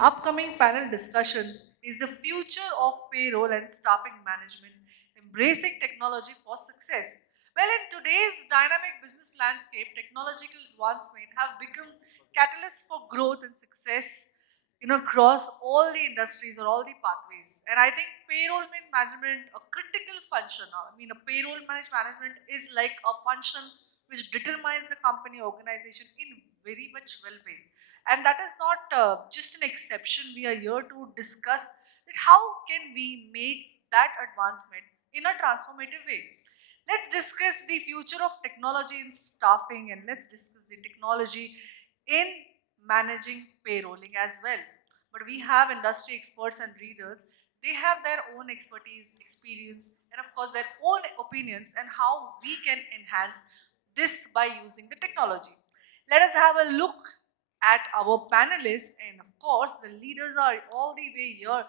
upcoming panel discussion is the future of payroll and staffing management, embracing technology for success. Well, in today's dynamic business landscape, technological advancement have become catalysts for growth and success, across all the industries or all the pathways. And I think payroll management a critical function. I mean, a payroll management is like a function which determines the company organization in very much well way. And that is not just an exception. We are here to discuss that how can we make that advancement in a transformative way. Let's discuss the future of technology in staffing, and let's discuss the technology in managing payrolling as well. But we have industry experts and readers. They have their own expertise, experience, and of course their own opinions and how we can enhance this by using the technology. Let us have a look at our panelists, and of course the leaders are all the way here.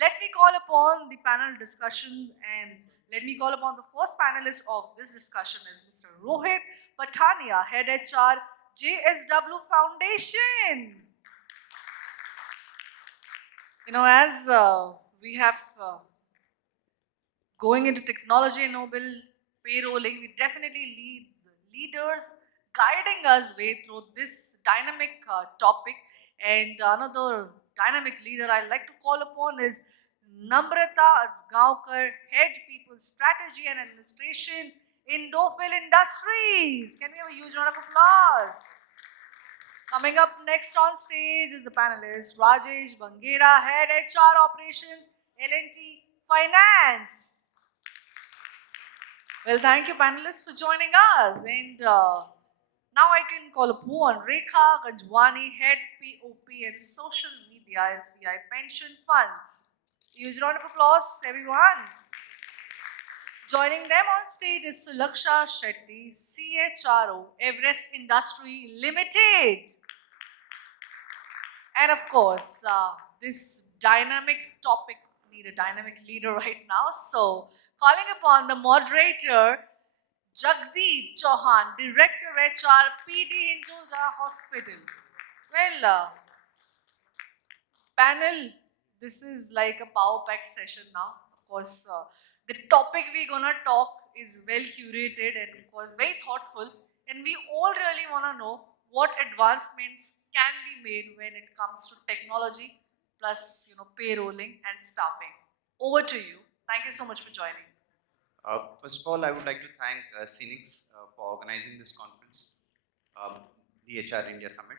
Let me call upon the panel discussion, and let me call upon the first panelist of this discussion is Mr. Rohit Pathaniya, Head HR, JSW Foundation. As we have going into technology enable payrolling, we definitely need leaders guiding us way through this dynamic topic. And another dynamic leader I like to call upon is Namrata Ajgaonkar, Head People Strategy and Administration, Indofil Industries. Can we have a huge round of applause? Coming up next on stage is the panelist Rajesh, Bangera, Head HR Operations, L&T Finance. Well, thank you, panelists, for joining us. And now I can call upon Rekha Gajwani, Head POP and Social Media, SBI Pension Funds. Huge round of applause, everyone. Joining them on stage is Sulaksha Shetty, CHRO, Everest Industry Limited. And of course, this dynamic topic need a dynamic leader right now. So, calling upon the moderator, Jagdeep Chauhan, Director HR, PD Hinduja Hospital. Well, panel, this is like a power packed session now. Of course, the topic we're gonna talk is well curated and of course very thoughtful. And we all really wanna know what advancements can be made when it comes to technology plus payrolling and staffing. Over to you. Thank you so much for joining. First of all, I would like to thank Cynics for organizing this conference, the HR India Summit.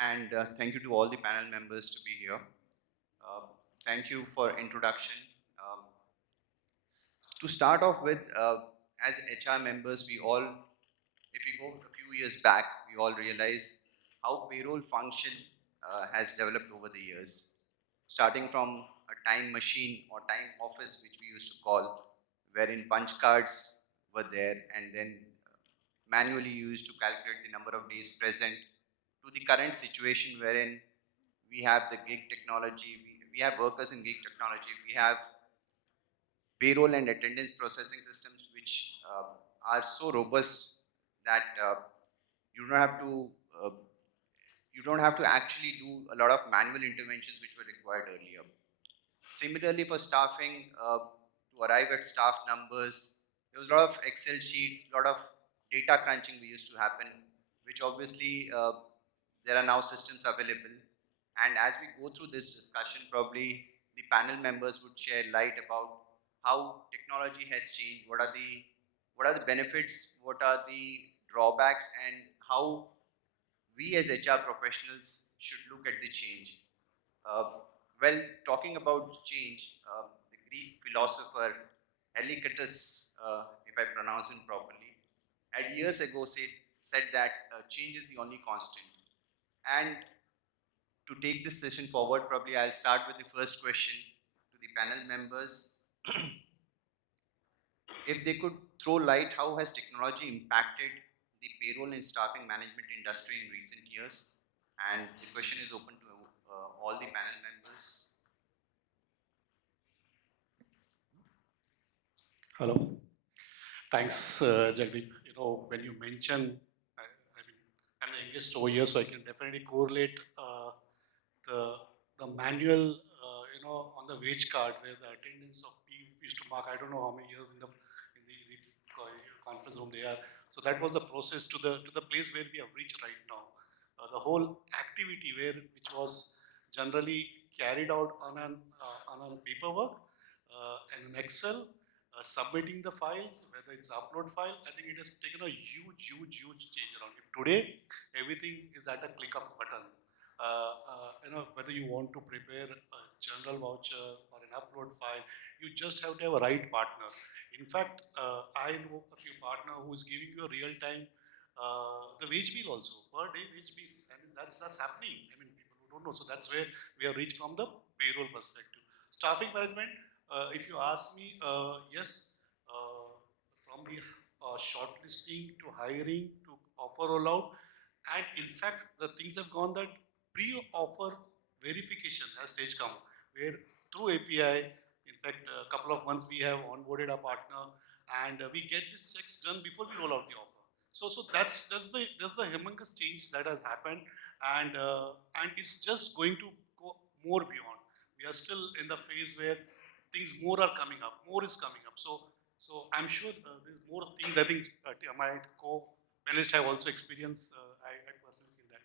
And thank you to all the panel members to be here. Thank you for introduction. To start off with, as HR members, if we go a few years back, we all realize how payroll function has developed over the years, starting from a time machine or time office, which we used to call, wherein punch cards were there and then manually used to calculate the number of days present, to the current situation wherein we have the gig technology, we have workers in gig technology, we have payroll and attendance processing systems which are so robust that you don't have to uh, you don't have to actually do a lot of manual interventions which were required earlier. Similarly, for staffing, to arrive at staff numbers, there was a lot of Excel sheets, a lot of data crunching we used to happen, which obviously there are now systems available. And as we go through this discussion, probably the panel members would share light about how technology has changed, what are the benefits, what are the drawbacks, and how we as HR professionals should look at the change. Uh, well, talking about change, the Greek philosopher Epictetus, if I pronounce it properly, had years ago said that change is the only constant. And to take this session forward, probably I'll start with the first question to the panel members. If they could throw light, how has technology impacted the payroll and staffing management industry in recent years? And the question is open to all the panel members. Hello. Thanks, Jagdeep. When you mention, I mean, I'm the youngest over here, so I can definitely correlate the manual, on the wage card where the attendance of P used to mark, I don't know how many years in the conference room they are. So that was the process to the place where we have reached right now. The whole activity which was generally carried out on a paperwork and an Excel, submitting the files, whether it's upload file, I think it has taken a huge change around. If today everything is at a click of a button, whether you want to prepare a general voucher or an upload file, you just have to have a right partner. In fact, I know a few partner who is giving you a real time the wage bill also, per day wage bill. I mean, that's happening. I mean, people who don't know. So that's where we have reached from the payroll perspective. Staffing management, if you ask me, yes, from the shortlisting to hiring to offer rollout, and in fact, the things have gone that pre-offer verification has stage come, where through API, in fact, a couple of months we have onboarded a partner, and we get these checks done before we roll out the offer. So that's the humongous change that has happened, and it's just going to go more beyond. We are still in the phase where things more are coming up, more is coming up. So I'm sure there's more things. I think my co-panelists have also experienced. I personally feel that.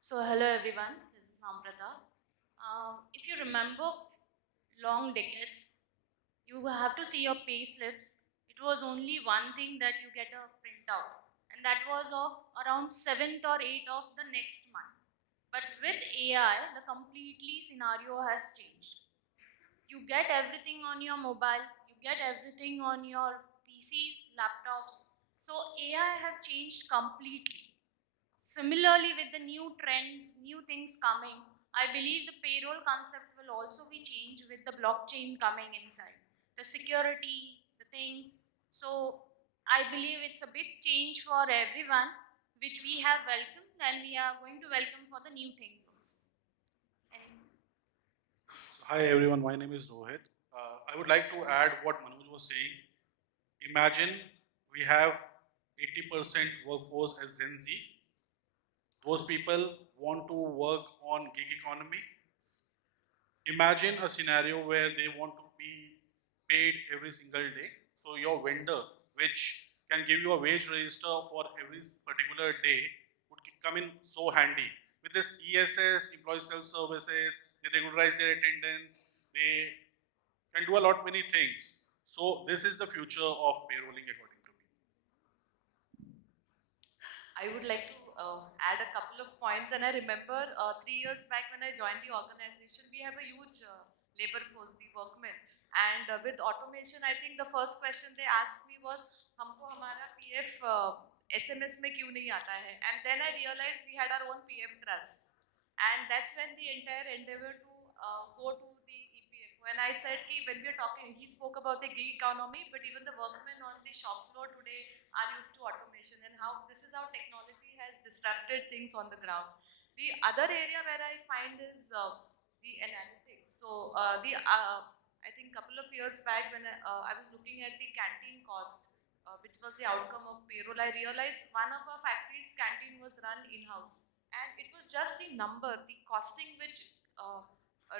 So, hello everyone, this is Namrata. If you remember long decades, you have to see your pay slips. It was only one thing that you get a printout, and that was of around 7th or 8th of the next month. But with AI, the completely scenario has changed. You get everything on your mobile, you get everything on your PCs, laptops. So AI have changed completely. Similarly, with the new trends, new things coming, I believe the payroll concept will also be changed with the blockchain coming inside. The security, the things. So I believe it's a big change for everyone, which we have welcomed and we are going to welcome for the new things also. And Hi everyone, my name is Rohit. I would like to add what Manoj was saying. Imagine we have 80% workforce as Gen Z. Those people want to work on gig economy. Imagine a scenario where they want to be paid every single day. So your vendor, which can give you a wage register for every particular day, would come in so handy. With this ESS, employee self-services, they regularize their attendance, they can do a lot many things. So this is the future of payrolling according to me. I would like to add a couple of points. And I remember 3 years back when I joined the organization, we have a huge labor force, the workmen. And with automation, I think the first question they asked me was, "हमको हमारा PF SMS में क्यों नहीं आता है?" And then I realized we had our own PF trust. And that's when the entire endeavor to go to the EPF. When I said ki when we are talking, he spoke about the gig economy, but even the workmen on the shop floor today are used to automation, and how this is how technology has disrupted things on the ground. The other area where I find is the analytics. So I think couple of years back when I was looking at the canteen cost, which was the outcome of payroll, I realized one of our factories canteen was run in-house, and it was just the number, the costing, which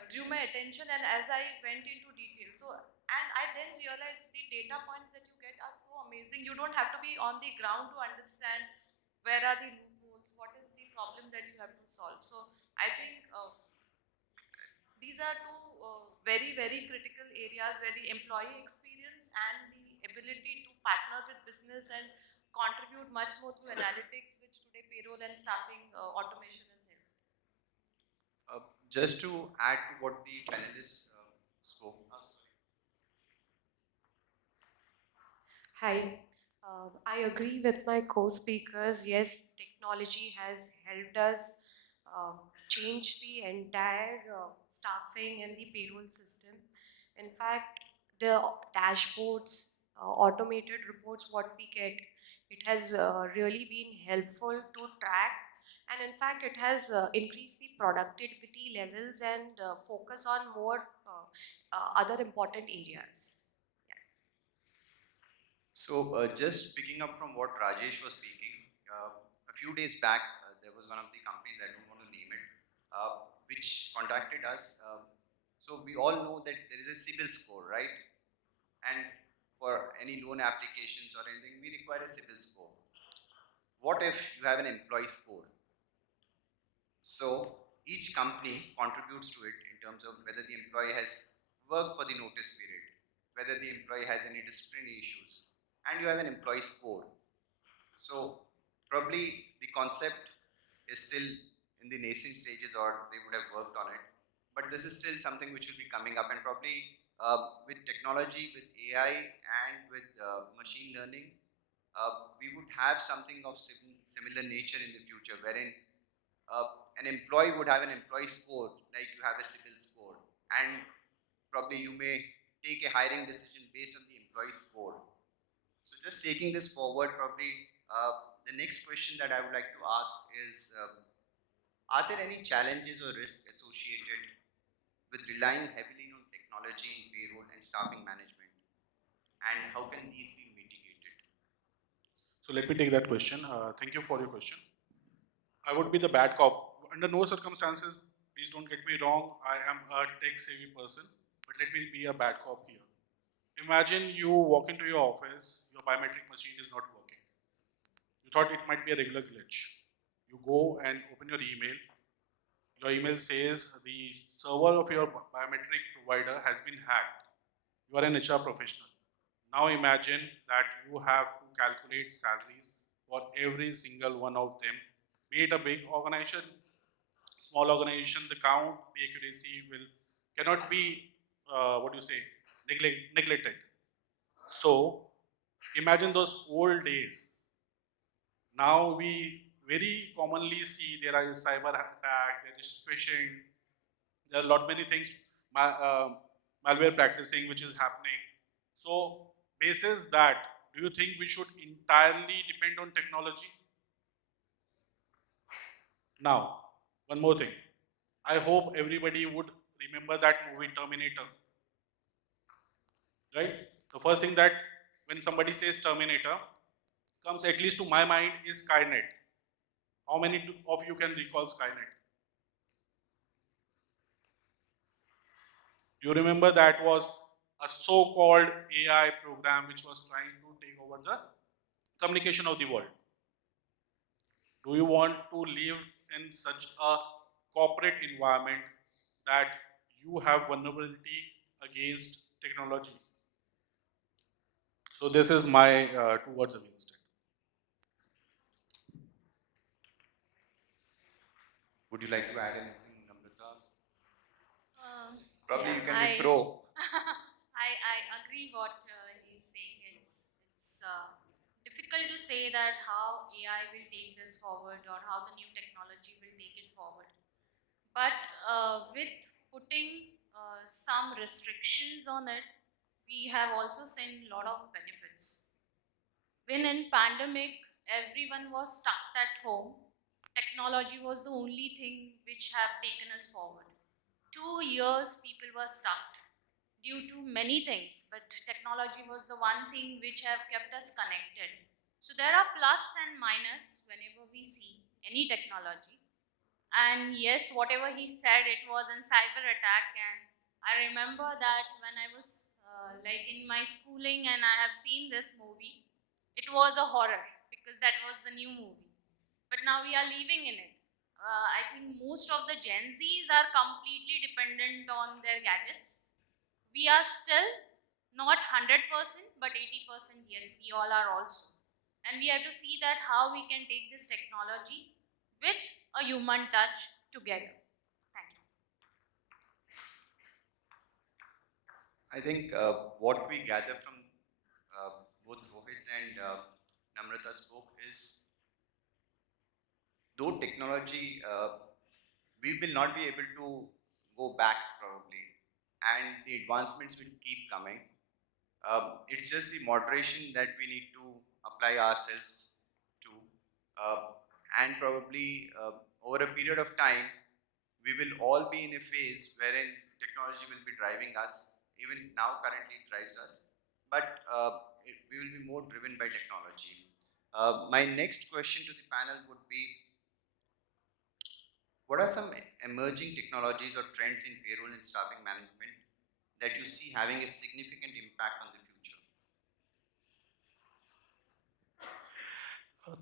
drew my attention. And as I went into detail, so and I then realized the data points that you get are so amazing. You don't have to be on the ground to understand where are the loopholes, what is the problem that you have to solve. So I think these are two very critical areas where the employee experience and the ability to partner with business and contribute much more through analytics, which today payroll and staffing automation has helped. Just to add to what the panelists spoke. Hi. I agree with my co-speakers. Yes, technology has helped us change the entire staffing and the payroll system. In fact, the dashboards, automated reports, what we get, it has really been helpful to track. And in fact, it has increased the productivity levels and focus on more other important areas. So just picking up from what Rajesh was speaking, a few days back, there was one of the companies, I don't want to name it, which contacted us. So we all know that there is a CIBIL score, right? And for any loan applications or anything, we require a CIBIL score. What if you have an employee score? So each company contributes to it in terms of whether the employee has worked for the notice period, whether the employee has any disciplinary issues, and you have an employee score. So probably the concept is still in the nascent stages, or they would have worked on it. But this is still something which will be coming up, and probably with technology, with AI, and with machine learning, we would have something of similar nature in the future, wherein uh, an employee would have an employee score, like you have a CIBIL score, and probably you may take a hiring decision based on the employee score. So just taking this forward, probably the next question that I would like to ask is, are there any challenges or risks associated with relying heavily on technology in payroll and staffing management? And how can these be mitigated? So let me take that question. Thank you for your question. I would be the bad cop. Under no circumstances, please don't get me wrong, I am a tech savvy person, but let me be a bad cop here. Imagine you walk into your office, your biometric machine is not working. You thought it might be a regular glitch. You go and open your email. Your email says the server of your biometric provider has been hacked. You are an HR professional. Now imagine that you have to calculate salaries for every single one of them, be it a big organization, small organization, the count, the accuracy will cannot be what do you say neglected. So imagine those old days. Now we very commonly see there are cyber attack, there is phishing, there are a lot many things, malware practicing which is happening. So basis that, do you think we should entirely depend on technology? Now, one more thing. I hope everybody would remember that movie Terminator, right? The first thing that when somebody says Terminator comes at least to my mind is Skynet. How many of you can recall Skynet? You remember that was a so-called AI program which was trying to take over the communication of the world. Do you want to live in such a corporate environment that you have vulnerability against technology? So this is my two words against it. Would you like to add anything, Namrata? Probably Yeah, you can be pro. I agree what he's saying. It's difficult to say that how AI will take this forward or how the new technology will take it forward. But with putting some restrictions on it, we have also seen a lot of benefits. When in pandemic, everyone was stuck at home. Technology was the only thing which have taken us forward. 2 years people were stuck due to many things, but technology was the one thing which have kept us connected. So there are plus and minus whenever we see any technology. And yes, whatever he said, it was a cyber attack. And I remember that when I was like in my schooling and I have seen this movie, it was a horror because that was the new movie. But now we are living in it. I think most of the Gen Zs are completely dependent on their gadgets. We are still not 100%, but 80%, yes, we all are also. And we have to see that how we can take this technology with a human touch together. Thank you. I think what we gather from both Rohit and Namrata spoke is, though technology, we will not be able to go back probably, and the advancements will keep coming. It's just the moderation that we need to apply ourselves to, and probably over a period of time, we will all be in a phase wherein technology will be driving us. Even now, currently, it drives us, but we will be more driven by technology. My next question to the panel would be, What are some emerging technologies or trends in payroll and staffing management that you see having a significant impact on the future?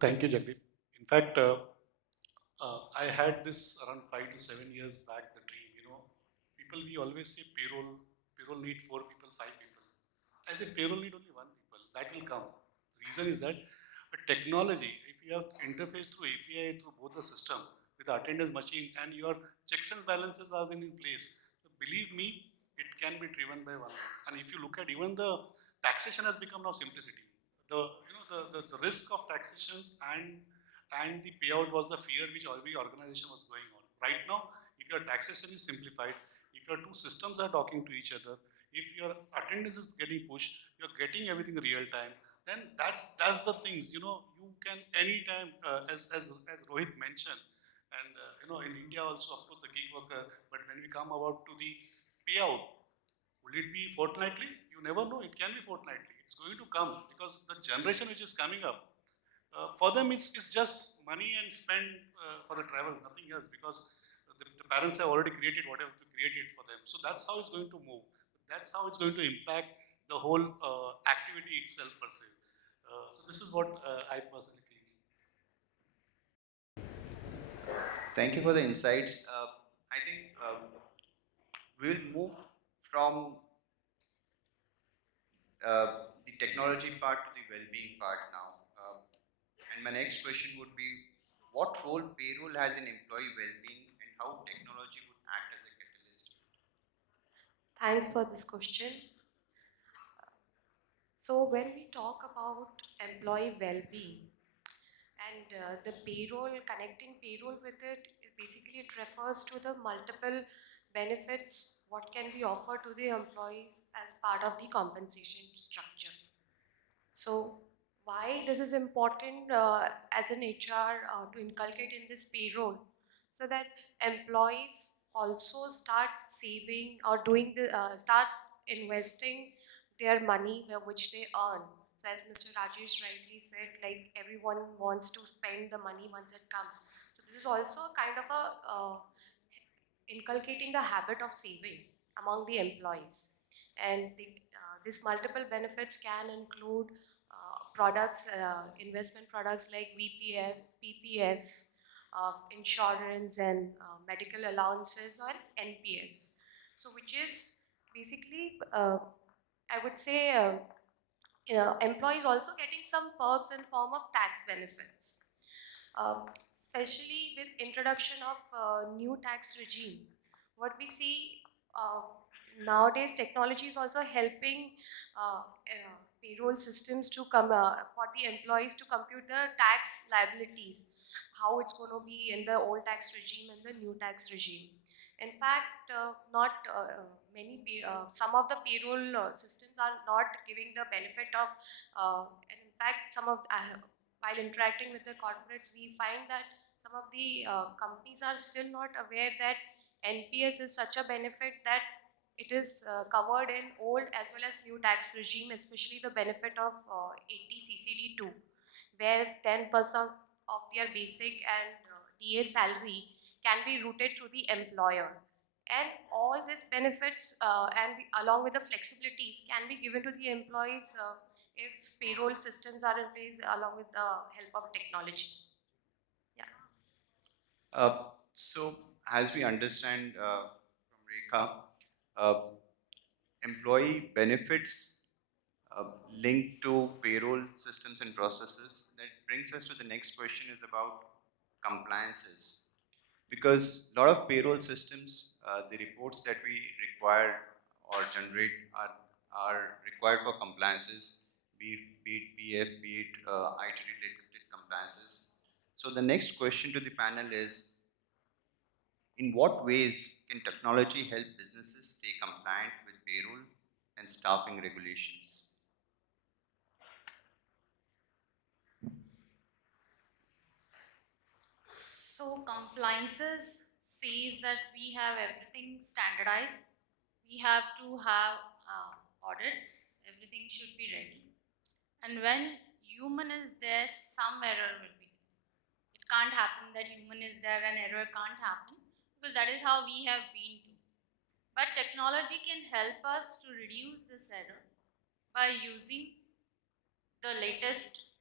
Thank you, Jagdeep. In fact, I had this around 5 to 7 years back, the dream, people, we always say payroll need 4 people, 5 people. I say payroll need only 1 people. That will come. The reason is that a technology, if you have interface through API through both the system with the attendance machine and your checks and balances are in place, believe me, it can be driven by one. And if you look at even the taxation has become now simplicity. The risk of taxations and the payout was the fear which every organization was going on. Right now, if your taxation is simplified, if your two systems are talking to each other, if your attendance is getting pushed, you're getting everything real time, then that's the things, you can anytime, as Rohit mentioned, and in India also, of course, the gig worker, but when we come about to the payout, will it be fortnightly? You never know, it can be fortnightly. It's going to come because the generation which is coming up, for them it's just money and spend for the travel, nothing else, because the parents have already created whatever to create it for them. So that's how it's going to move. That's how it's going to impact the whole activity itself per se. So this is what I personally feel. Thank you for the insights. I think we'll move from the technology part to the well-being part now. And my next question would be, what role payroll has in employee well-being and how technology would act as a catalyst? Thanks for this question. So when we talk about employee well-being and the payroll, connecting payroll with it, basically it refers to the multiple benefits what can be offered to the employees as part of the compensation structure. So why this is important as an HR to inculcate in this payroll, so that employees also start saving or doing the start investing their money which they earn. So as Mr. Rajesh rightly said, like everyone wants to spend the money once it comes. So this is also kind of a inculcating the habit of saving among the employees. And these multiple benefits can include products, investment products like VPF, PPF, insurance, and medical allowances, or NPS. So, which is basically, I would say, employees also getting some perks in form of tax benefits, especially with introduction of new tax regime. What we see nowadays, technology is also helping payroll systems to come for the employees to compute the tax liabilities, how it's going to be in the old tax regime and the new tax regime. In fact, not some of the payroll systems are not giving the benefit of, and in fact, while interacting with the corporates, we find that some of the companies are still not aware that NPS is such a benefit that it is covered in old as well as new tax regime, especially the benefit of 80 CCD2, where 10% of their basic and DA salary can be routed to the employer. And all these benefits along with the flexibilities can be given to the employees if payroll systems are in place along with the help of technology. Yeah. So, as we understand from Rekha, uh, employee benefits uh, linked to payroll systems and processes. That brings us to the next question is about compliances. Because a lot of payroll systems, the reports that we require or generate are required for compliances, be it PF, be it IT related compliances. So the next question to the panel is, in what ways can technology help businesses stay compliant with payroll and staffing regulations? So compliances says that we have everything standardized. We have to have audits. Everything should be ready. And when human is there, some error will be there. It can't happen that human is there and error can't happen. because that is how we have been to. But technology can help us to reduce this error by using the latest,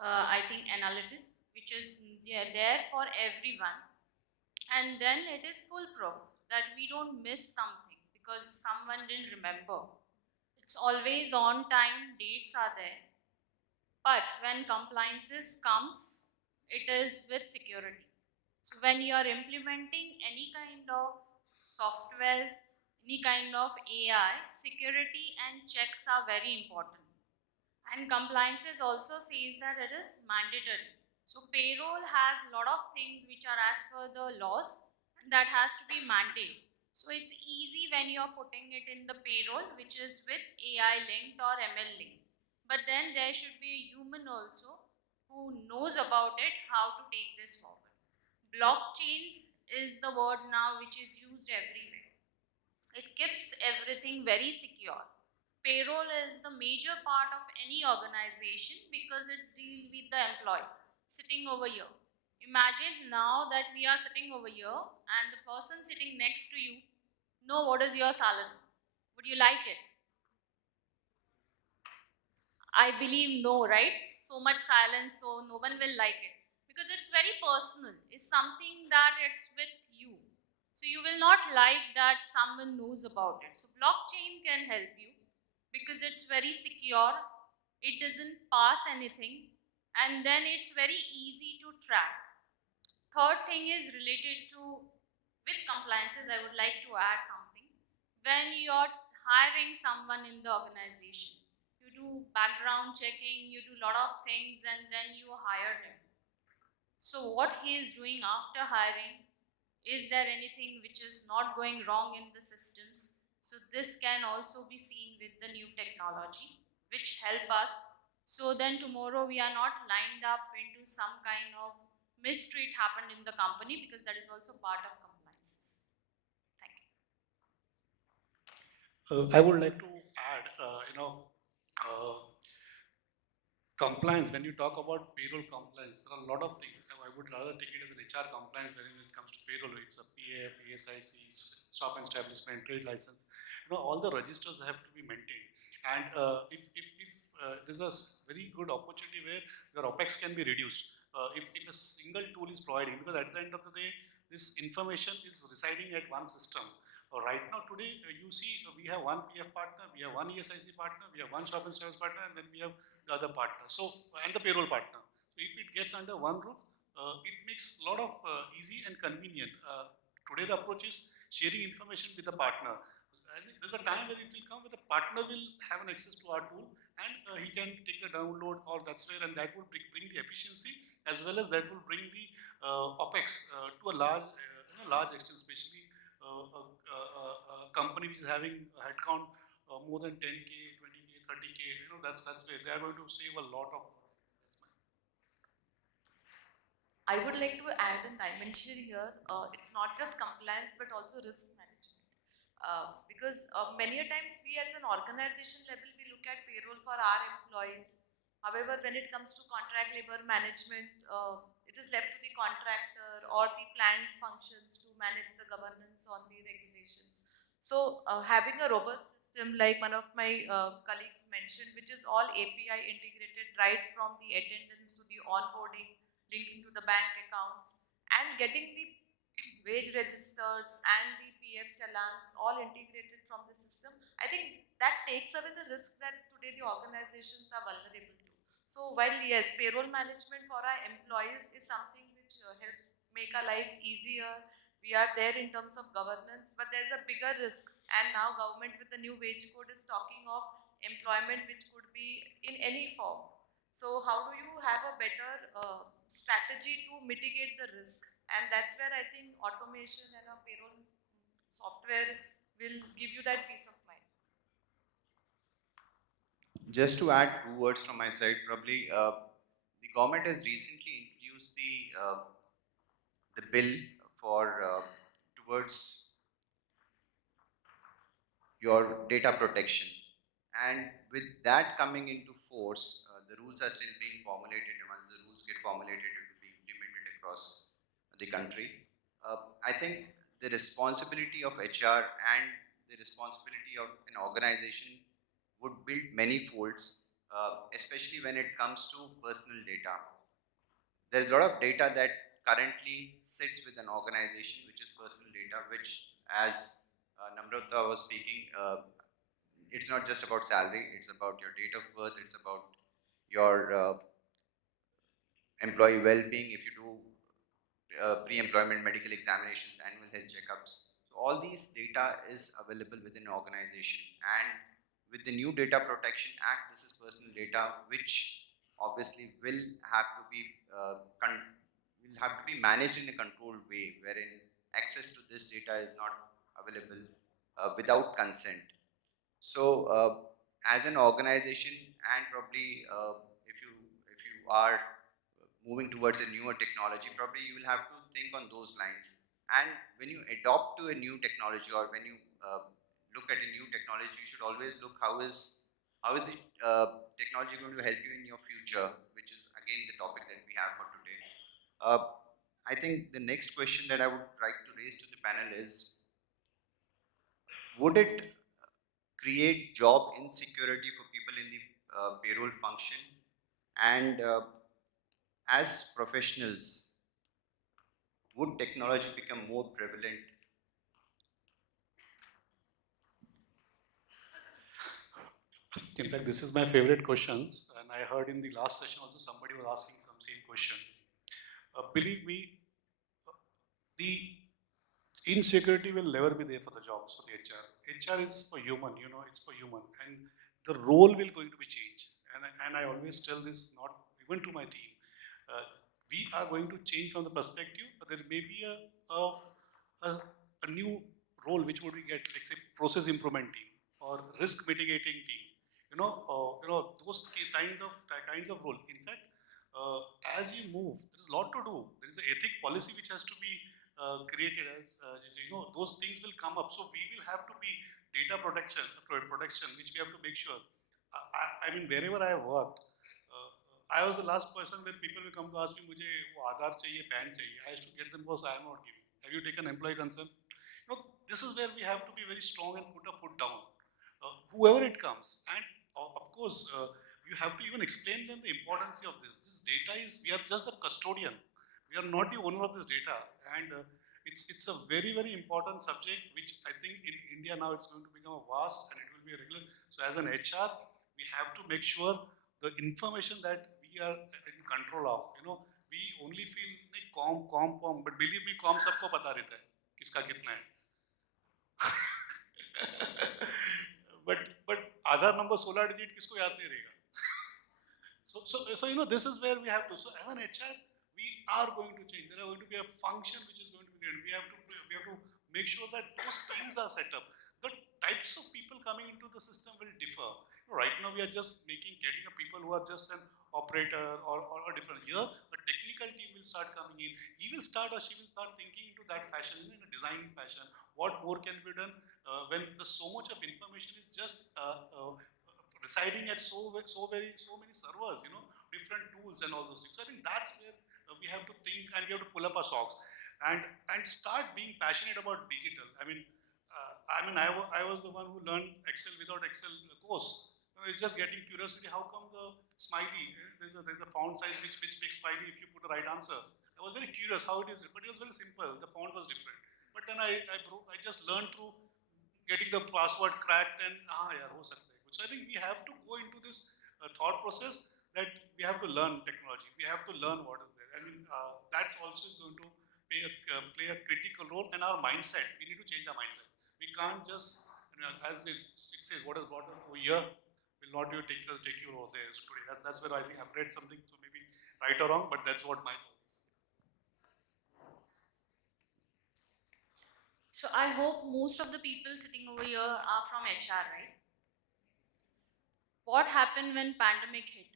I think, analytics, which is there for everyone. And then it is foolproof that we don't miss something because someone didn't remember. It's always on time, dates are there. But when compliances comes, it is with security. So when you are implementing any kind of softwares, any kind of AI, security and checks are very important. And compliances also says that it is mandatory. So payroll has a lot of things which are as per the laws and that has to be mandated. So it's easy when you're putting it in the payroll, which is with AI linked or ML linked. But then there should be a human also who knows about it, how to take this forward. Blockchains is the word now which is used everywhere. It keeps everything very secure. Payroll is the major part of any organization because it's deal with the employees sitting over here. Imagine now that we are sitting over here and the person sitting next to you know what is your salary. Would you like it? I believe no, right? So much silence, so no one will like it because it's very personal. It's something that it's with you. So you will not like that someone knows about it. So blockchain can help you because it's very secure. It doesn't pass anything and then it's very easy to track. Third thing is related to with compliances. I would like to add something. When you're hiring someone in the organization, you do background checking, you do a lot of things, and then you hire him. So, what he is doing after hiring, is there anything which is not going wrong in the systems? So, this can also be seen with the new technology, which help us. So then tomorrow we are not lined up into some kind of mistreat happened in the company because that is also part of compliances. Thank you. I would like to add, uh, compliance. When you talk about payroll compliance, there are a lot of things. I would rather take it as an HR compliance when it comes to payroll. It's a PF, ESIC, shop and establishment, trade license. All the registers have to be maintained. And if there's a very good opportunity where your OPEX can be reduced, if a single tool is providing, because at the end of the day, this information is residing at one system. Right now, today, you see, we have one PF partner, we have one ESIC partner, we have one shop and service partner, and then we have the other partner. So, and the payroll partner. So, if it gets under one roof, it makes a lot of easy and convenient. Today, the approach is sharing information with the partner. I think there's a time where it will come where the partner will have an access to our tool and he can take the download or that's where, and that will bring the efficiency as well as that will bring the OPEX to a large extent, especially a company which is having a headcount more than 10K, 20K, 30K, that's where they are going to save a lot of. I would like to add a dimension here. It's not just compliance, but also risk management. Because many a times we as an organization level, we look at payroll for our employees. However, when it comes to contract labor management, it is left to the contractor or the plant functions to manage the governance on the regulations. So having a robust system like one of my colleagues mentioned, which is all API integrated right from the attendance to the onboarding, linking to the bank accounts and getting the wage registers and the PF challans all integrated from the system. I think that takes away the risks that today the organizations are vulnerable to. So while yes, payroll management for our employees is something which helps make our life easier. We are there in terms of governance, but there's a bigger risk. And now government with the new wage code is talking of employment which could be in any form. So how do you have a better strategy to mitigate the risk? And that's where I think automation and a payroll software will give you that peace of mind. Just to add two words from my side, probably the government has recently introduced the bill for towards your data protection. And with that coming into force, the rules are still being formulated. And once the rules get formulated, it will be implemented across the country. I think the responsibility of HR and the responsibility of an organization would build many folds, especially when it comes to personal data. There's a lot of data that currently sits with an organization, which is personal data, which, as Namrata was speaking, it's not just about salary, it's about your date of birth, it's about your employee well-being, if you do pre-employment medical examinations, annual health checkups. So all these data is available within an organization, and with the new Data Protection Act, this is personal data, which obviously will have to be managed in a controlled way, wherein access to this data is not available without consent. So, as an organization, and probably if you are moving towards a newer technology, probably you will have to think on those lines. And when you adopt to a new technology, or when you look at a new technology, you should always look how is the technology going to help you in your future, which is again the topic that we have for today. Uh, I think the next question that I would like to raise to the panel is: would it create job insecurity for people in the payroll function? And as professionals, would technology become more prevalent? In fact, this is my favorite questions, and I heard in the last session also somebody was asking some same questions. Believe me, the insecurity will never be there for the jobs for the HR. HR is for human, it's for human, and the role will going to be changed. And I always tell this, not even to my team. Uh, we are going to change from the perspective, but there may be a new role which would we get, like say process improvement team or risk mitigating team. Those kinds of role. In fact, uh, as you move, there is a lot to do. There is an ethic policy which has to be created as those things will come up. So we will have to be protection, which we have to make sure. I mean, wherever I have worked, I was the last person where people will come to ask me, "मुझे वो आधार चाहिए, PAN चाहिए." I used to get them, "Boss, I am not giving. Have you taken employee consent?" This is where we have to be very strong and put a foot down, whoever it comes. And of course, you have to even explain them the importance of this. This data is, we are just the custodian. We are not the owner of this data. And it's a very, very important subject, which I think in India now it's going to become a vast and it will be a regular. So as an HR, we have to make sure the information that we are in control of, we only feel like com, but believe me, com sabko pata rehta hai, kiska kitna hai. But Aadhaar number 16 digit किसको याद नहीं रहेगा. So this is where we have to. So as an HR, we are going to change. There are going to be a function which is going to be there. We have to make sure that those teams are set up. The types of people coming into the system will differ. Right now, we are just getting a people who are just an operator or a different. Here, a technical team will start coming in. He will start or she will start thinking into that fashion, in a designing fashion. What more can be done when the so much of information is just residing at so many servers, different tools and all those things. So I think that's where we have to think and we have to pull up our socks and start being passionate about digital. I was the one who learned Excel without Excel course. It's just getting curiosity. How come the smiley? There's a font size which makes smiley if you put the right answer. I was very curious how it is, but it was very simple. The font was different. But then I just learned through getting the password cracked and yeah, ho sakta hai kuch. So I think we have to go into this thought process that we have to learn technology. We have to learn what is there. That also is going to play a critical role in our mindset. We need to change our mindset. We can't just, as it says, what is over here will not you take you over there today. That's where I think I've read something, so maybe right or wrong, but that's what my thought is. So I hope most of the people sitting over here are from HR, right? What happened when pandemic hit?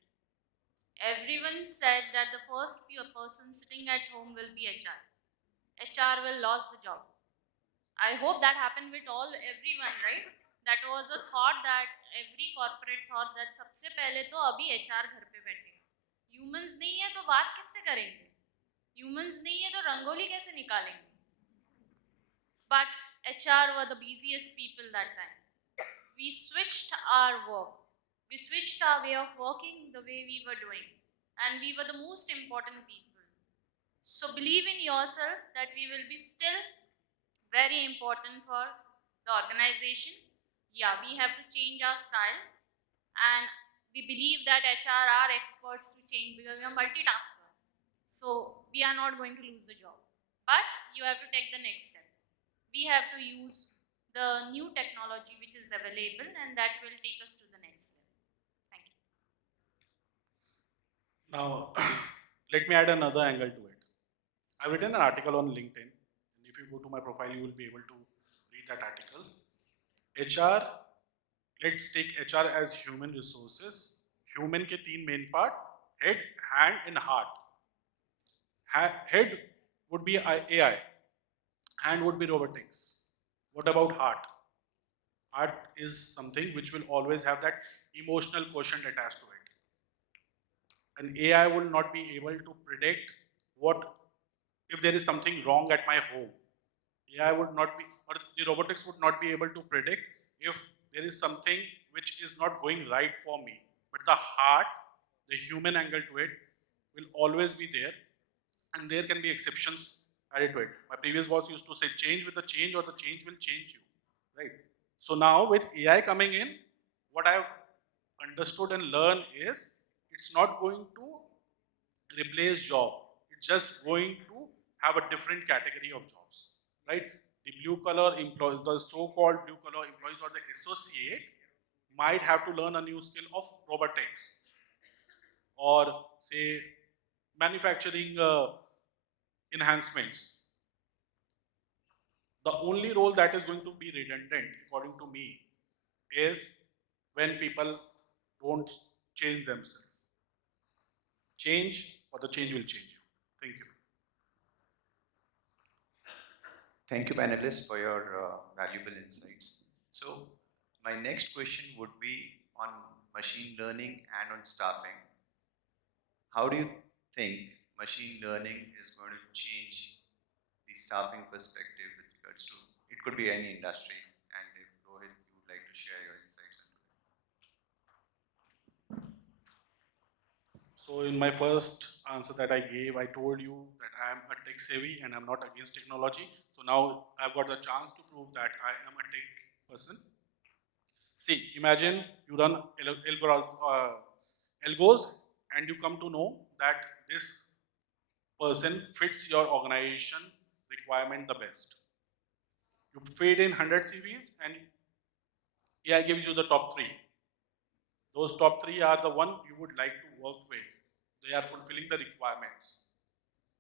Everyone said that the first person sitting at home will be HR. HR will lose the job. I hope that happened with everyone, right? That was a thought that every corporate thought that सबसे पहले तो अभी HR घर पे बैठेगा. Humans नहीं है तो बात किससे करेंगे? Humans नहीं है तो रंगोली कैसे निकालेंगे? but HR were the busiest people that time. We switched our work. We switched our way of working the way we were doing. And we were the most important people. So believe in yourself that we will be still very important for the organization. Yeah, we have to change our style, and we believe that HR are experts to change because we are multitasker. So we are not going to lose the job. But you have to take the next step. We have to use the new technology which is available, and that will take us to the next step. Thank you. Now, let me add another angle to it. I've written an article on LinkedIn, and if you go to my profile, you will be able to read that article. HR, let's take HR as human resources. Human के तीन main part: head, hand, and heart. Head would be AI, hand would be robotics. What about heart? Heart is something which will always have that emotional quotient attached to it. An AI will not be able to predict what if there is something wrong at my home. AI would not be, or the robotics would not be able to predict if there is something which is not going right for me. But the heart, the human angle to it, will always be there, and there can be exceptions added to it. My previous boss used to say, change with the change, or the change will change you, right? So now with AI coming in, what I've understood and learned is it's not going to replace job. It's just going to have a different category of jobs, right? The blue collar employees, the so-called blue collar employees or the associate might have to learn a new skill of robotics or say manufacturing enhancements. The only role that is going to be redundant, according to me, is when people don't change themselves. Change, or the change will change you. Thank you. Thank you, panelists, for your valuable insights. So, my next question would be on machine learning and on staffing. How do you think machine learning is going to change the staffing perspective with regards to it could be any industry? And if Rohit, you would like to share your insights into it. So in my first answer that I gave, I told you that I am a tech savvy and I'm not against technology. So now I've got the chance to prove that I am a tech person. See, imagine you run algos and you come to know that this person fits your organization requirement the best. You feed in 100 CVs and AI gives you the top three. Those top three are the one you would like to work with. They are fulfilling the requirements.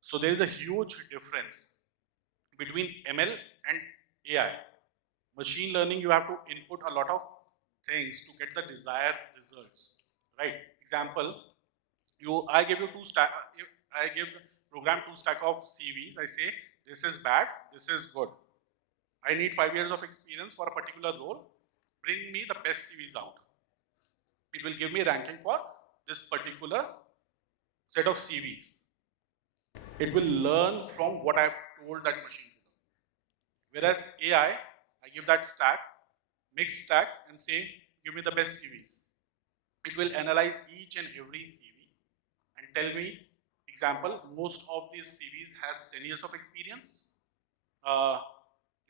So there is a huge difference between ML and AI. Machine learning, you have to input a lot of things to get the desired results, right? Example, I give you I give the program two stack of CVs. I say this is bad, this is good. I need 5 years of experience for a particular role. Bring me the best CVs out. It will give me ranking for this particular set of CVs. It will learn from what I've told that machine to learn. Whereas AI, I give that stack, mixed stack, and say, give me the best CVs. It will analyze each and every CV and tell me, example, most of these CVs has 10 years of experience.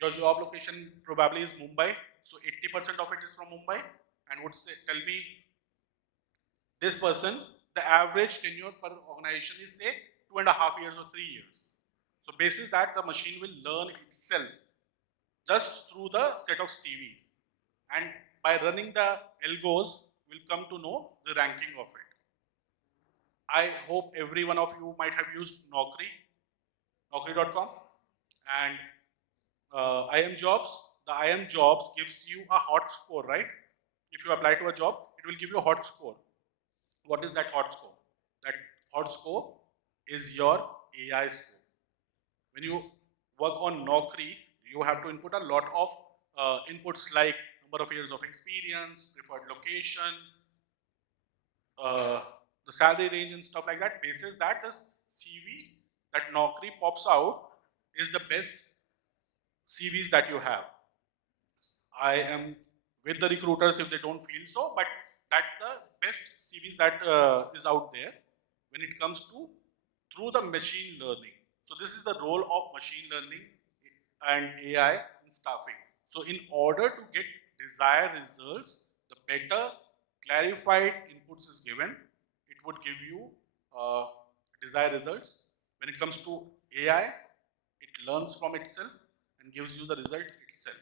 Your job location probably is Mumbai, so 80% of it is from Mumbai, and would say, tell me, this person, the average tenure per organization is say 2.5 years or 3 years. So basis that the machine will learn itself just through the set of CVs. And by running the algos, will come to know the ranking of it. I hope every one of you might have used Naukri.com, and IM Jobs. The IM Jobs gives you a hot score, right? If you apply to a job, it will give you a hot score. What is that hot score? That hot score is your AI score. When you work on Naukri, you have to input a lot of inputs like number of years of experience, preferred location, the salary range and stuff like that. Basis that the CV that Naukri pops out is the best CVs that you have. I am with the recruiters if they don't feel so, but that's the best CVs that is out there when it comes to through the machine learning. So this is the role of machine learning and AI in staffing. So in order to get desired results, the better clarified inputs is given, it would give you uh, desired results. When it comes to AI, it learns from itself and gives you the result itself.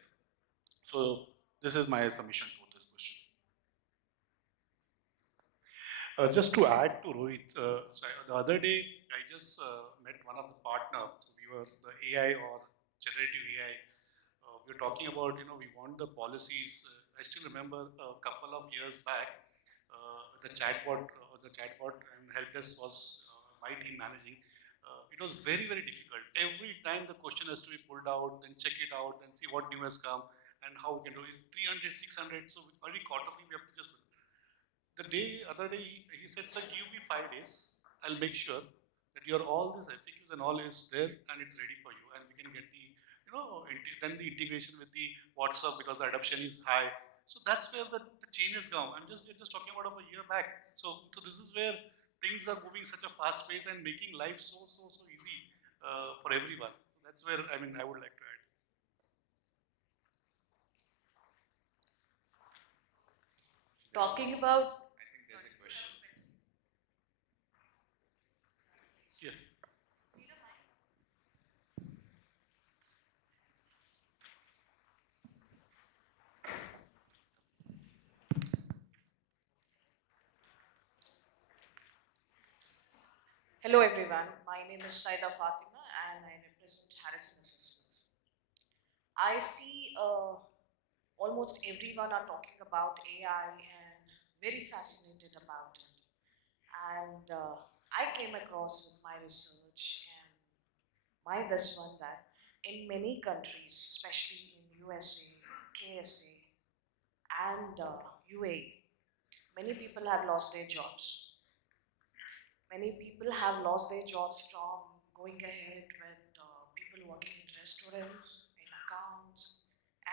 So this is my submission to this question. Just to add to Rohit, so the other day I just met one of the partner. So we were the AI or generative AI. We were talking about we want the policies. I still remember a couple of years back, the chatbot and help desk was my team managing. It was very very difficult. Every time the question has to be pulled out, then check it out, then see what new has come and how we can do it. 300, 600. So every quarterly we have to just other day, he said, "Sir, give me 5 days. I'll make sure that your all these FAQs and all is there and it's ready for you, and we can get then the integration with the WhatsApp because the adoption is high. So that's where the change has come. We're just talking about a year back. So this is where things are moving such a fast pace and making life so easy for everyone. So that's where I would like to add. Talking about I think there's a question. Yeah. Hello everyone, my name is Saida Fatima and I represent Harrison Assistants. I see almost everyone are talking about AI and very fascinated about it. And I came across with my research and my this one that in many countries, especially in USA, KSA, and UAE, many people have lost their jobs. Many people have lost their jobs from going ahead with people working in restaurants, in accounts,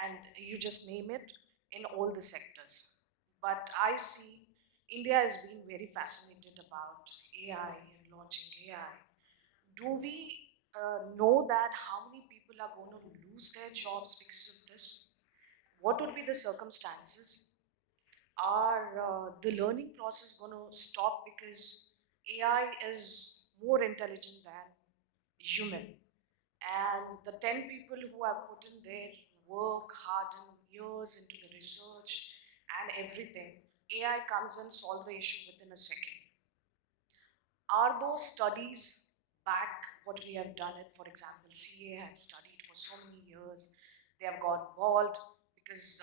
and you just name it, in all the sectors. But I see India is being very fascinated about AI and launching AI. Do we know that how many people are going to lose their jobs because of this? What would be the circumstances? Are the learning process going to stop because AI is more intelligent than human? And the 10 people who have put in their work, hard and years into the research and everything, AI comes and solve the issue within a second. Are those studies back what we have done it? For example, CA has studied for so many years. They have got bored because,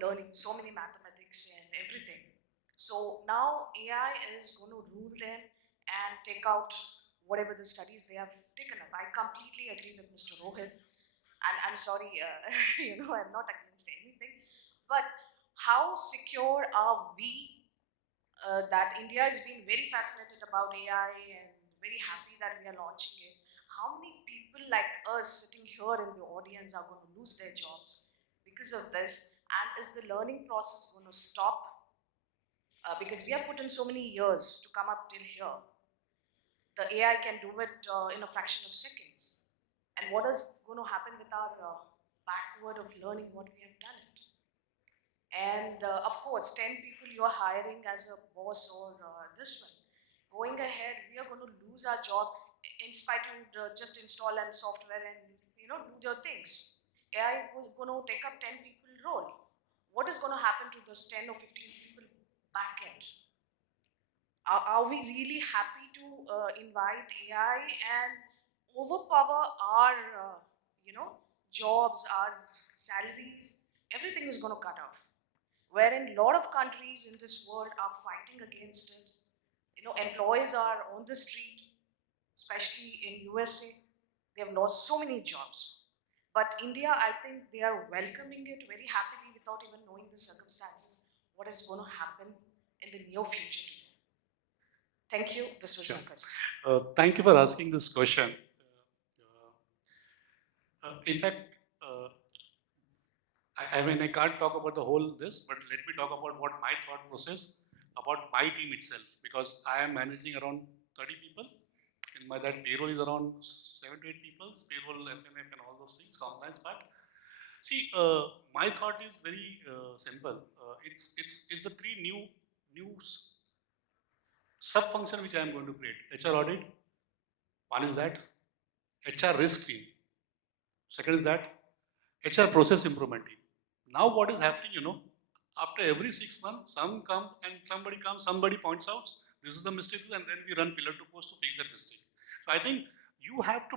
learning so many mathematics and everything. So now AI is going to rule them and take out whatever the studies they have taken up. I completely agree with Mr. Rohit. And I'm sorry, I'm not against anything. But how secure are we that India has been very fascinated about AI and very happy that we are launching it? How many people like us sitting here in the audience are going to lose their jobs because of this? And is the learning process going to stop? Because we have put in so many years to come up till here. The AI can do it in a fraction of seconds. And what is going to happen with our backward of learning what we have done it? And of course, 10 people you're hiring as a boss or this one. Going ahead, we are going to lose our job in spite of just install and software and do their things. AI was going to take up 10 people role. What is going to happen to those 10 or 15 people back end? Are we really happy to invite AI and overpower our, jobs, our salaries? Everything is going to cut off. Wherein a lot of countries in this world are fighting against it. Employees are on the street, especially in USA. They have lost so many jobs. But India, I think they are welcoming it very happily without even knowing the circumstances, what is going to happen in the near future to them. Thank you. This was Sure. my question. Thank you for asking this question. In fact, I mean, I can't talk about the whole this, but let me talk about what my thought process about my team itself, because I am managing around 30 people. In my that payroll is around 7 to 8 people, payroll, FMF, and all those things, compliance part. See, my thought is very simple. It's the three new sub function which I am going to create. HR audit, one is that. HR risk team, second is that. HR process improvement team. Now what is happening, after every 6 months, somebody comes, somebody points out, this is the mistake, and then we run pillar to post to fix that mistake. So I think you have to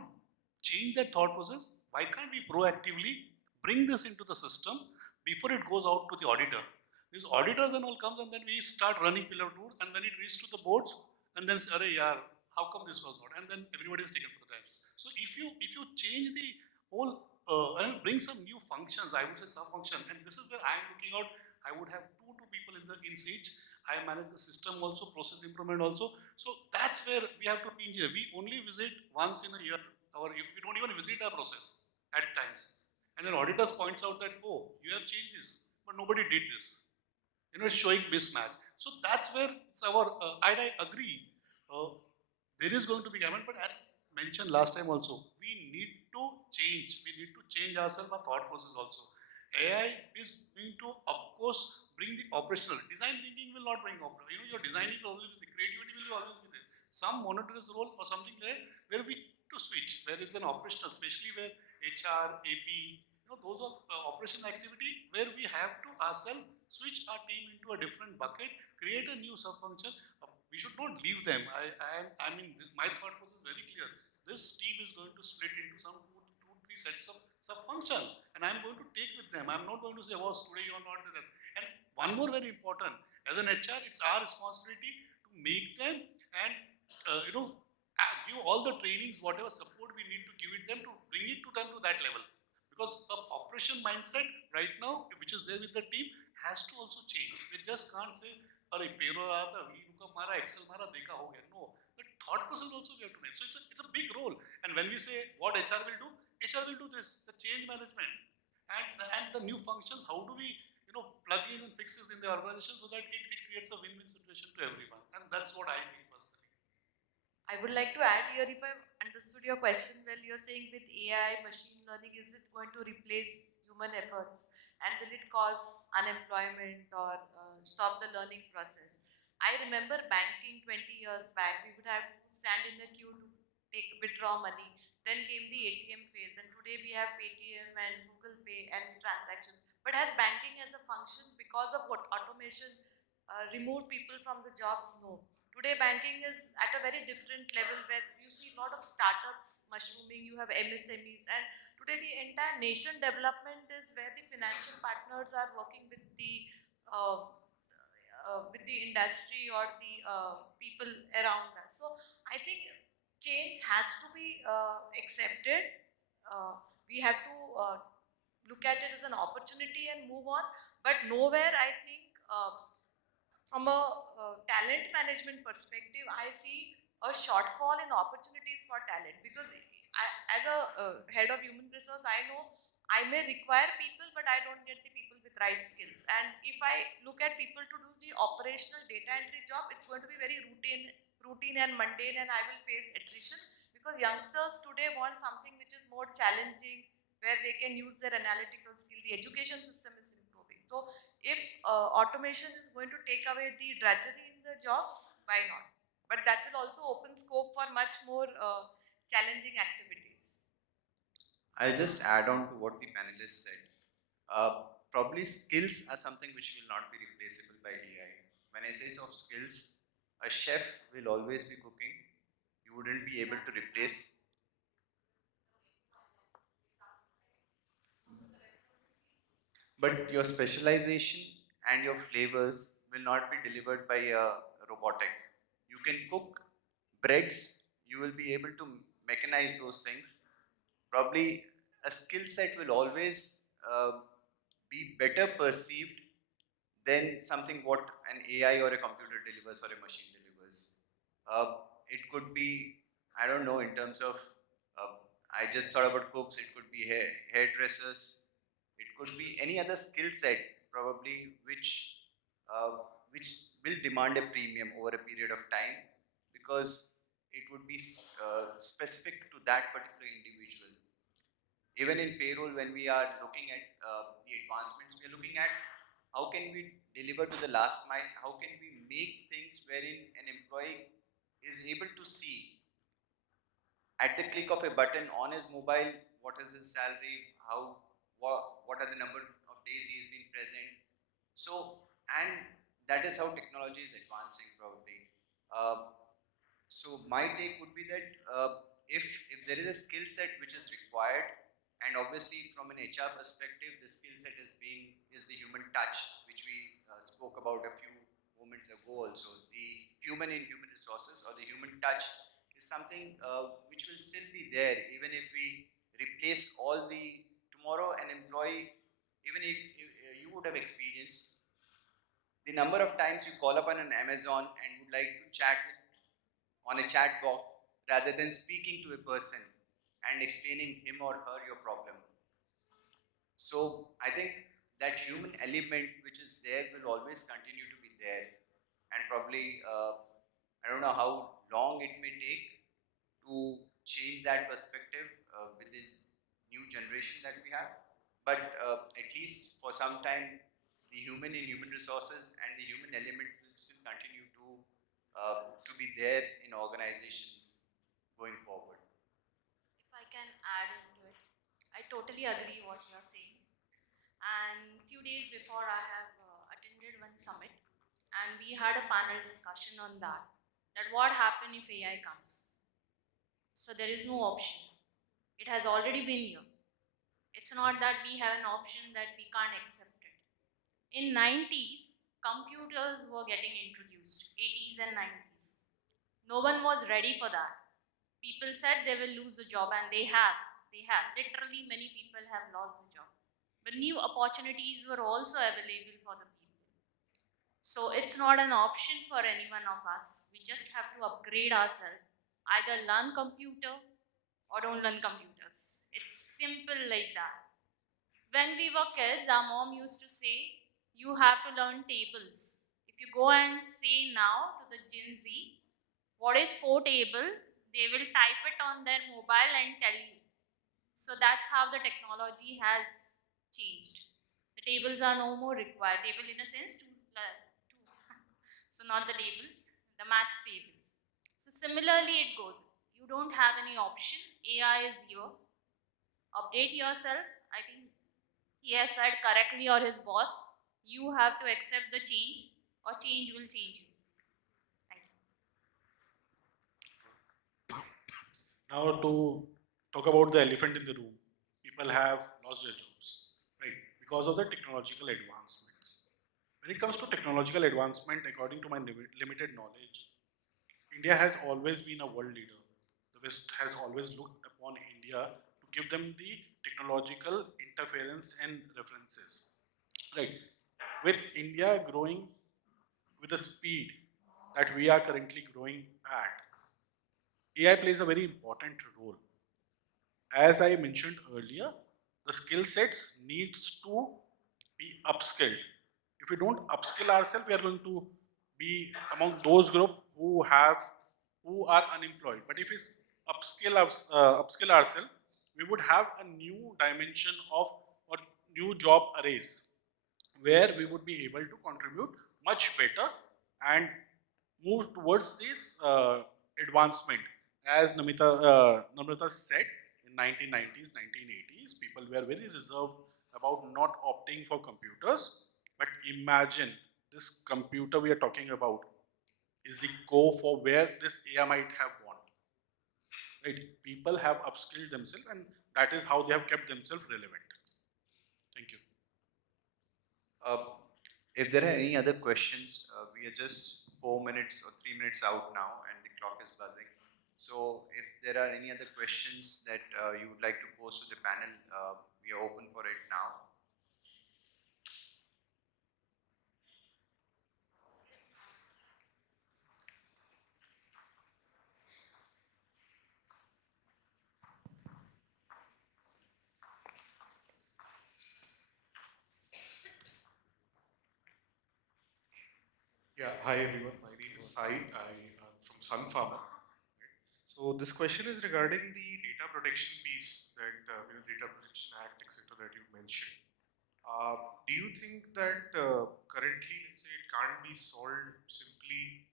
change that thought process. Why can't we proactively bring this into the system before it goes out to the auditor? These auditors and all comes, and then we start running pillar two, and then it reaches to the boards, and then say, "Arey yaar, how come this was not?" And then everybody is taken for the times. So if you change the whole and bring some new functions, I would say sub function, and this is where I am looking out. I would have two people in siege. I manage the system also, process improvement also. So that's where we have to change it. We only visit once in a year, or we don't even visit our process at times. And then auditors points out that, oh, you have changed this, but nobody did this. It's showing mismatch. So that's where it's our, I agree. There is going to be government, but as mentioned last time also, we need to change. We need to change ourselves, our thought process also. AI is going to, of course, bring the operational. Design thinking will not bring operational. Your designing will always be, the creativity will always be there. Some monotonous role or something there, where we to switch, where it's an operational, especially where HR, AP, those are operational activity where we have to ourselves switch our team into a different bucket, create a new sub-function. We should not leave them. I mean, my thought process is very clear. This team is going to split into some two, three sets of sub-function, and I'm going to take with them. I'm not going to say, oh, today you're not there. And one more very important, as an HR, it's our responsibility to make them and, give all the trainings, whatever support we need to give it them to bring it to them to that level. Because the operation mindset right now, which is there with the team, has to also change. We just can't say, "Arey payroll aata, we look up mara Excel mara dekha ho gaya." No, the thought process also we have to make. So it's a big role. And when we say what HR will do, HR will do this, the change management, and the new functions. How do we plug in and fix this in the organization so that it creates a win-win situation to everyone? And that's what I feel personally. I would like to add here, if I understood your question well, you're saying with AI, machine learning, is it going to replace human efforts? And will it cause unemployment or stop the learning process? I remember banking 20 years back, we would have to stand in a queue to withdraw money. Then came the ATM phase, and today we have Paytm and Google Pay and transactions. But has banking as a function, because of what automation, removed people from the jobs? No. Today, banking is at a very different level where you see a lot of startups mushrooming, you have MSMEs, and today the entire nation development is where the financial partners are working with the industry or the people around us. So I think change has to be accepted. We have to look at it as an opportunity and move on, but nowhere I think. From a talent management perspective, I see a shortfall in opportunities for talent because as a head of human resource, I know I may require people, but I don't get the people with right skills. And if I look at people to do the operational data entry job, it's going to be very routine and mundane, and I will face attrition because youngsters today want something which is more challenging, where they can use their analytical skill. The education system is improving. So if automation is going to take away the drudgery in the jobs, why not? But that will also open scope for much more challenging activities. I'll just add on to what the panelists said. Probably skills are something which will not be replaceable by AI. When I say of skills, a chef will always be cooking. You wouldn't be able to replace. But your specialization and your flavors will not be delivered by a robotic. You can cook breads, you will be able to mechanize those things. Probably a skill set will always be better perceived than something what an AI or a computer delivers or a machine delivers. It could be, I don't know, in terms of, I just thought about cooks, it could be hairdressers, it It could be any other skill set, probably, which will demand a premium over a period of time, because it would be specific to that particular individual. Even in payroll, when we are looking at the advancements, we are looking at how can we deliver to the last mile, how can we make things wherein an employee is able to see at the click of a button on his mobile what is his salary, what are the number of days he has been present. So, and that is how technology is advancing, probably. Uh, so my take would be that if there is a skill set which is required, and obviously from an HR perspective, the skill set is the human touch, which we spoke about a few moments ago. Also, the human in human resources, or the human touch, is something which will still be there even if we replace all the tomorrow an employee. Even if you would have experienced the number of times you call up on an Amazon and would like to chat on a chat box rather than speaking to a person and explaining him or her your problem. So I think that human element which is there will always continue to be there, and probably I don't know how long it may take to change that perspective with the new generation that we have. But at least for some time, the human in human resources and the human element will still continue to be there in organizations going forward. If I can add into it, I totally agree what you're saying. And few days before, I have attended one summit, and we had a panel discussion on that. That what happen if AI comes? So there is no option. It has already been here. It's not that we have an option that we can't accept it. In 90s, computers were getting introduced, 80s and 90s. No one was ready for that. People said they will lose a job, and they have. They have. Literally, many people have lost the job. But new opportunities were also available for the people. So it's not an option for any one of us. We just have to upgrade ourselves. Either learn computer or don't learn computers. It's simple like that. When we were kids, our mom used to say, you have to learn tables. If you go and say now to the Gen Z, what is 4 table, they will type it on their mobile and tell you. So that's how the technology has changed. The tables are no more required. Table in a sense, two. So not the tables, the maths tables. So similarly it goes. You don't have any option. AI is here. Update yourself. I think he has said correctly, or his boss, you have to accept the change or change will change you. Thank you. Now to talk about the elephant in the room, people have lost their jobs, right? Because of the technological advancements. When it comes to technological advancement, according to my limited knowledge, India has always been a world leader. The West has always looked upon India to give them the technological interference and references. Right. With India growing with the speed that we are currently growing at, AI plays a very important role. As I mentioned earlier, the skill sets needs to be upskilled. If we don't upskill ourselves, we are going to be among those group who are unemployed. But if we upskill ourselves, we would have a new dimension of or new job arrays where we would be able to contribute much better and move towards this advancement. As Namrata said, in 1990s, 1980s, people were very reserved about not opting for computers. But imagine this computer we are talking about is the go for where this AI might have gone. Right? People have upskilled themselves, and that is how they have kept themselves relevant. Thank you. Uh, if there are any other questions, we are just 4 minutes or 3 minutes out now, and the clock is buzzing. So, if there are any other questions that you would like to pose to the panel, we are open for it now. Yeah, hi everyone. My name is Sai. I'm from Sun Pharma. So this question is regarding the data protection piece that Data Protection Act, etc. that you mentioned. Do you think that currently, let's say, it can't be solved simply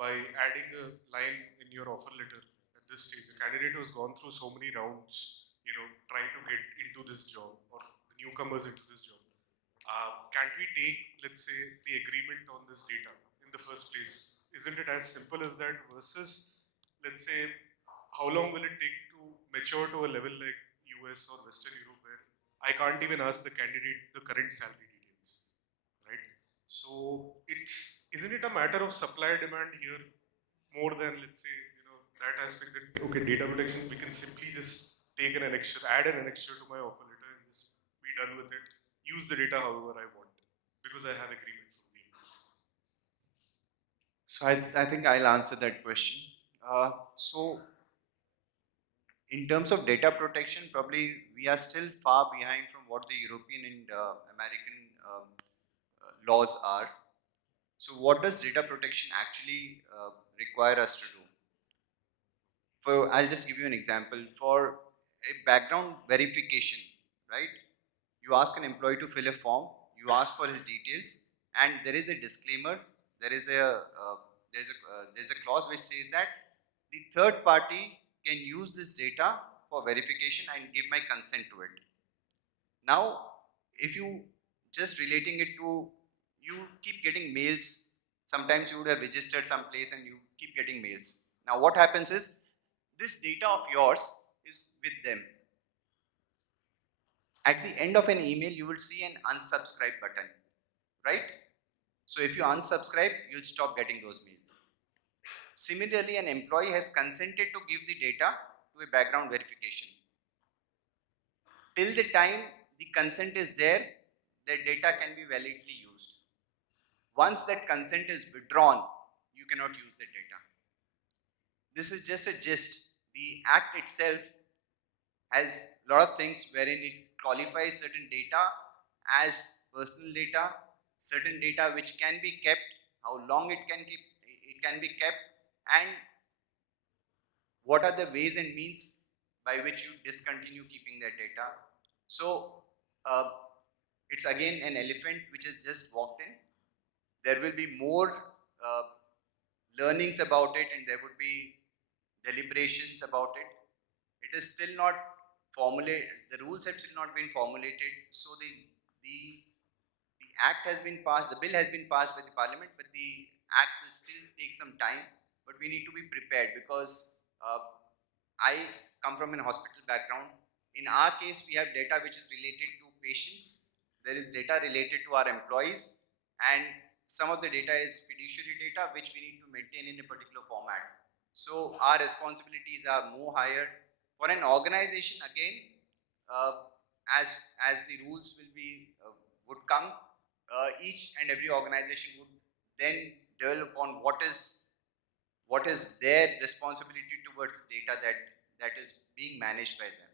by adding a line in your offer letter at this stage? The candidate who has gone through so many rounds, trying to get into this job or the newcomers into this job. Can't we take, let's say, the agreement on this data in the first place? Isn't it as simple as that versus, let's say, how long will it take to mature to a level like US or Western Europe where I can't even ask the candidate the current salary details, right? So isn't it a matter of supply demand here more than, let's say, that aspect that, okay, data protection, we can simply just take an annexure, add an annexure to my offer letter and just be done with it, use the data however I want because I have agreement from the employer. So I think I'll answer that question. So in terms of data protection, probably we are still far behind from what the European and American laws are. So what does data protection actually require us to do? I'll just give you an example. For a background verification, right? You ask an employee to fill a form, you ask for his details, and there is a disclaimer. There is there's a clause which says that the third party can use this data for verification and give my consent to it. Now, if you just relating it to, you keep getting mails. Sometimes you would have registered someplace and you keep getting mails. Now, what happens is this data of yours is with them. At the end of an email, you will see an unsubscribe button, right? So if you unsubscribe, you'll stop getting those mails. Similarly, an employee has consented to give the data to a background verification. Till the time the consent is there, the data can be validly used. Once that consent is withdrawn, you cannot use the data. This is just a gist. The act itself has a lot of things wherein it qualifies certain data as personal data, certain data which can be kept, how long it can be kept, and what are the ways and means by which you discontinue keeping that data. So uh, it's again an elephant which has just walked in. There will be more uh, learnings about it, and there would be deliberations about it. It is still not formulated. The rules have still not been formulated. So the the act has been passed. The bill has been passed by the parliament, but the act will still take some time. But we need to be prepared because I come from a hospital background. In our case, we have data which is related to patients. There is data related to our employees, and some of the data is fiduciary data which we need to maintain in a particular format. So our responsibilities are more higher. For an organization, again, uh, as the rules will be would come, each and every organization would then develop on what is their responsibility towards data that is being managed by them.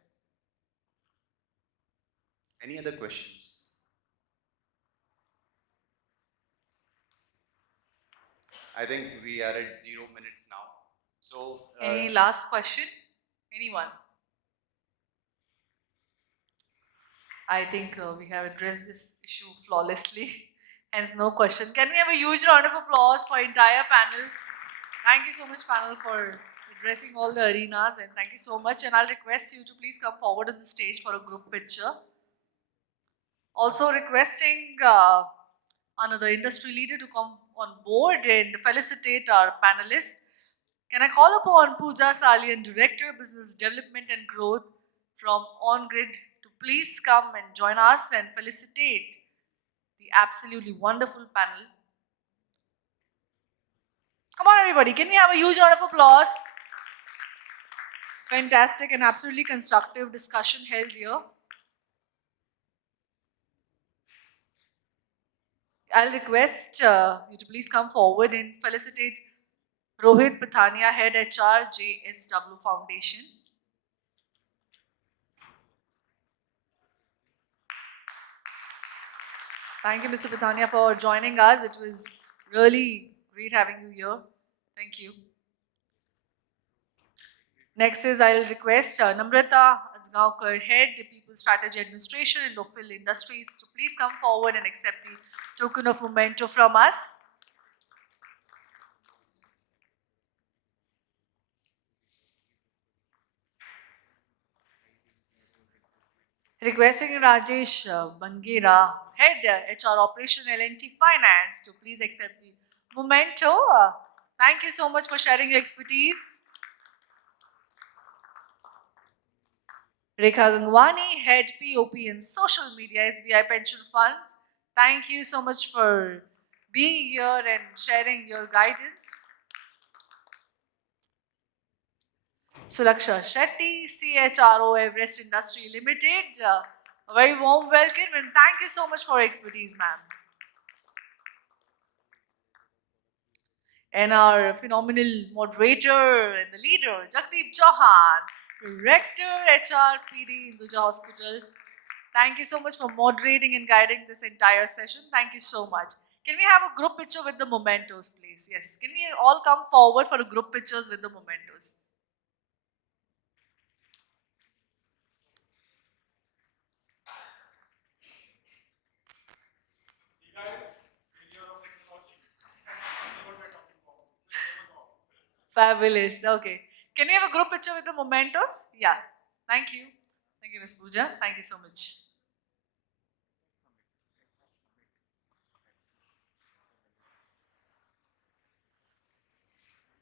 Any other questions? I think we are at 0 minutes now. So, Any last question? Anyone? I think we have addressed this issue flawlessly. Hence, no question. Can we have a huge round of applause for entire panel? Thank you so much, panel, for addressing all the arenas, and thank you so much. And I'll request you to please come forward on the stage for a group picture. Also requesting another industry leader to come on board and felicitate our panelists. Can I call upon Pooja Salian, Director, Business Development and Growth from OnGrid, to please come and join us and felicitate the absolutely wonderful panel. Come on, everybody, can we have a huge round of applause? Fantastic and absolutely constructive discussion held here. I'll request you to please come forward and felicitate Rohit, Pathaniya, Head HR, JSW Foundation. Thank you, Mr. Pathaniya, for joining us. It was Really great having you here. Thank you. Next is I'll request Namrata, Ajgaonkar, Head, People Strategy Administration, Indofil Industries, to please come forward and accept the token of memento from us. Requesting Rajesh Bangera, Head HR Operation L&T Finance, to please accept the memento. Thank you so much for sharing your expertise. Rekha Gangwani, Head POP and Social Media SBI Pension Funds. Thank you so much for being here and sharing your guidance. Sulaksha Shetty, CHRO Everest Industry Limited. A very warm welcome and thank you so much for your expertise, ma'am. And our phenomenal moderator and the leader, Jagdeep Chauhan, Director HR PD Hinduja Hospital. Thank you so much for moderating and guiding this entire session. Thank you so much. Can we have a group picture with the mementos, please? Yes. Can we all come forward for a group pictures with the mementos? Fabulous. Okay. Can we have a group picture with the mementos? Yeah. Thank you. Thank you, Ms. Pooja. Thank you so much.